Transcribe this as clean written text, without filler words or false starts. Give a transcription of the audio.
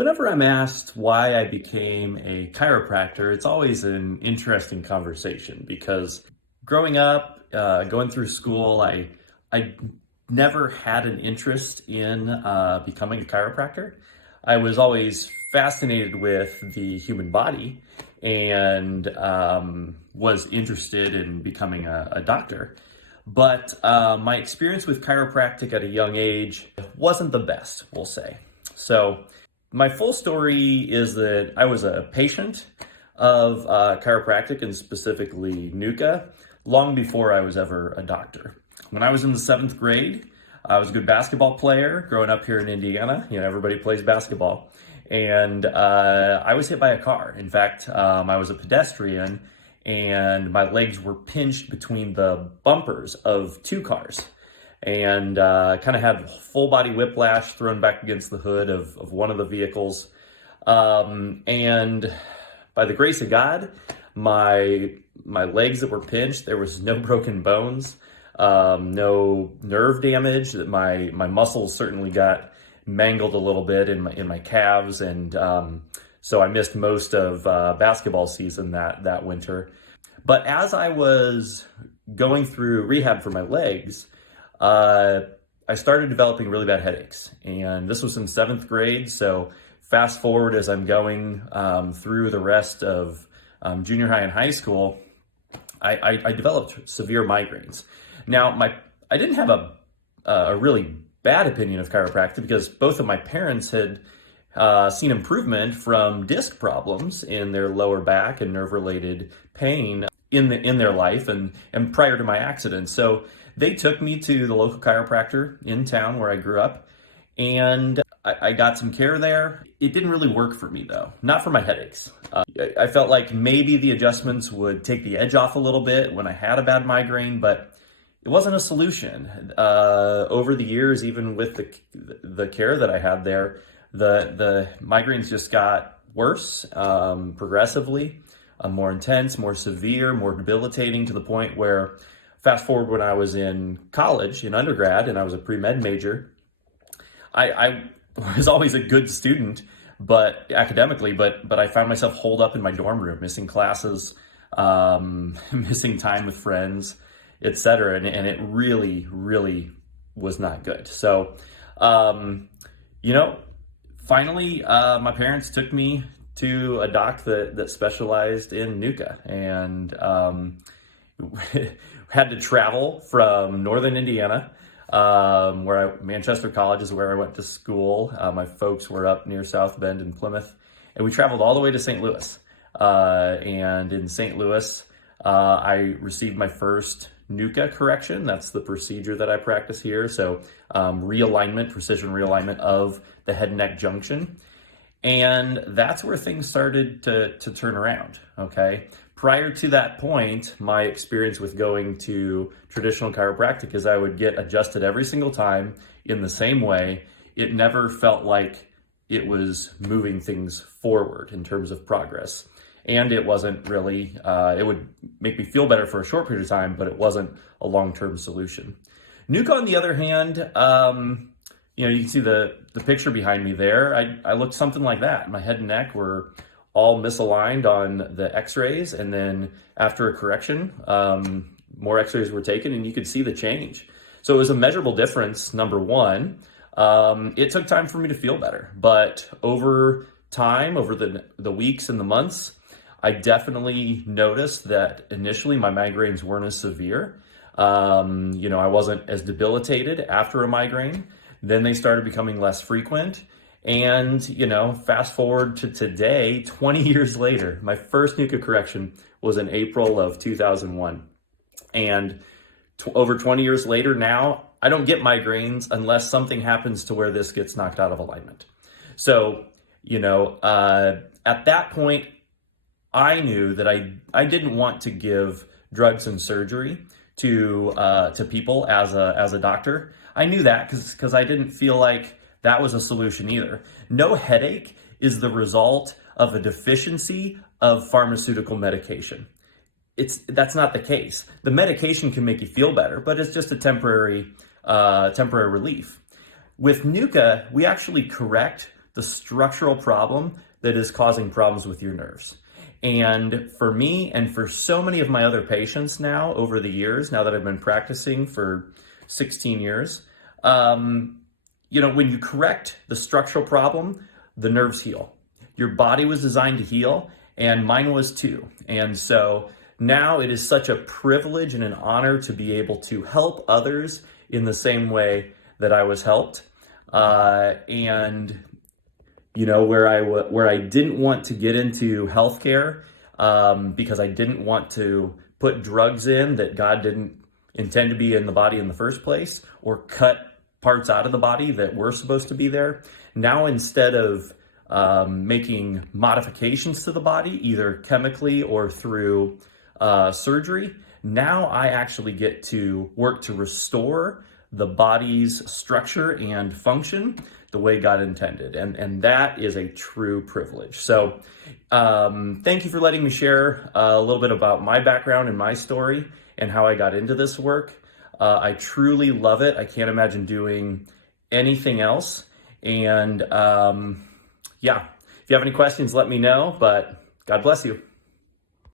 Whenever I'm asked why I became a chiropractor, it's always an interesting conversation because growing up, going through school, I never had an interest in becoming a chiropractor. I was always fascinated with the human body and was interested in becoming a doctor. But my experience with chiropractic at a young age wasn't the best, we'll say. So my full story is that I was a patient of chiropractic and specifically NUCCA long before I was ever a doctor. When I was in the 7th grade, I was a good basketball player growing up here in Indiana. You know, everybody plays basketball. And I was hit by a car. In fact, I was a pedestrian and my legs were pinched between the bumpers of 2 cars. And kind of had full body whiplash thrown back against the hood of one of the vehicles. And by the grace of God, my legs that were pinched, there was no broken bones, no nerve damage. That my muscles certainly got mangled a little bit in my calves, and so I missed most of basketball season that winter. But as I was going through rehab for my legs, I started developing really bad headaches, and this was in 7th grade. So fast forward as I'm going through the rest of junior high and high school, I developed severe migraines. Now, I didn't have a really bad opinion of chiropractic because both of my parents had seen improvement from disc problems in their lower back and nerve-related pain in their life and prior to my accident. So they took me to the local chiropractor in town where I grew up, and I got some care there. It didn't really work for me though, not for my headaches. I felt like maybe the adjustments would take the edge off a little bit when I had a bad migraine, but it wasn't a solution. Over the years, even with the care that I had there, the migraines just got worse progressively, more intense, more severe, more debilitating, to the point where fast forward when I was in college, in undergrad, and I was a pre-med major, I was always a good student, but academically, but I found myself holed up in my dorm room, missing classes, missing time with friends, etc. And it really, really was not good. So, finally, my parents took me to a doc that specialized in NUCCA, and had to travel from northern Indiana, Manchester College is where I went to school. My folks were up near South Bend in Plymouth, and we traveled all the way to St. Louis. And in St. Louis, I received my first NUCCA correction. That's the procedure that I practice here. So realignment, precision realignment of the head and neck junction. And that's where things started to turn around, okay? Prior to that point, my experience with going to traditional chiropractic is I would get adjusted every single time in the same way. It never felt like it was moving things forward in terms of progress. And it wasn't really, it would make me feel better for a short period of time, but it wasn't a long-term solution. NUCCA, on the other hand, you can see the picture behind me there. I looked something like that. My head and neck were all misaligned on the x-rays, and then after a correction, more x-rays were taken and you could see the change. So it was a measurable difference, number one. It took time for me to feel better, but over time, over the weeks and the months, I definitely noticed that initially my migraines weren't as severe. I wasn't as debilitated after a migraine. Then they started becoming less frequent. And, fast forward to today, 20 years later, my first NUCCA correction was in April of 2001. And over 20 years later now, I don't get migraines unless something happens to where this gets knocked out of alignment. So, at that point, I knew that I didn't want to give drugs and surgery to people as a doctor. I knew that because I didn't feel like that was a solution either. No headache is the result of a deficiency of pharmaceutical medication. That's not the case. The medication can make you feel better, but it's just a temporary relief. With NUCCA, we actually correct the structural problem that is causing problems with your nerves. And for me and for so many of my other patients now over the years, now that I've been practicing for 16 years, when you correct the structural problem, the nerves heal. Your body was designed to heal, and mine was too. And so now it is such a privilege and an honor to be able to help others in the same way that I was helped. Where I didn't want to get into healthcare because I didn't want to put drugs in that God didn't intend to be in the body in the first place, or cut parts out of the body that were supposed to be there. Now, instead of making modifications to the body, either chemically or through surgery, now I actually get to work to restore the body's structure and function the way God intended. And that is a true privilege. So thank you for letting me share a little bit about my background and my story and how I got into this work. I truly love it. I can't imagine doing anything else. And if you have any questions, let me know, but God bless you.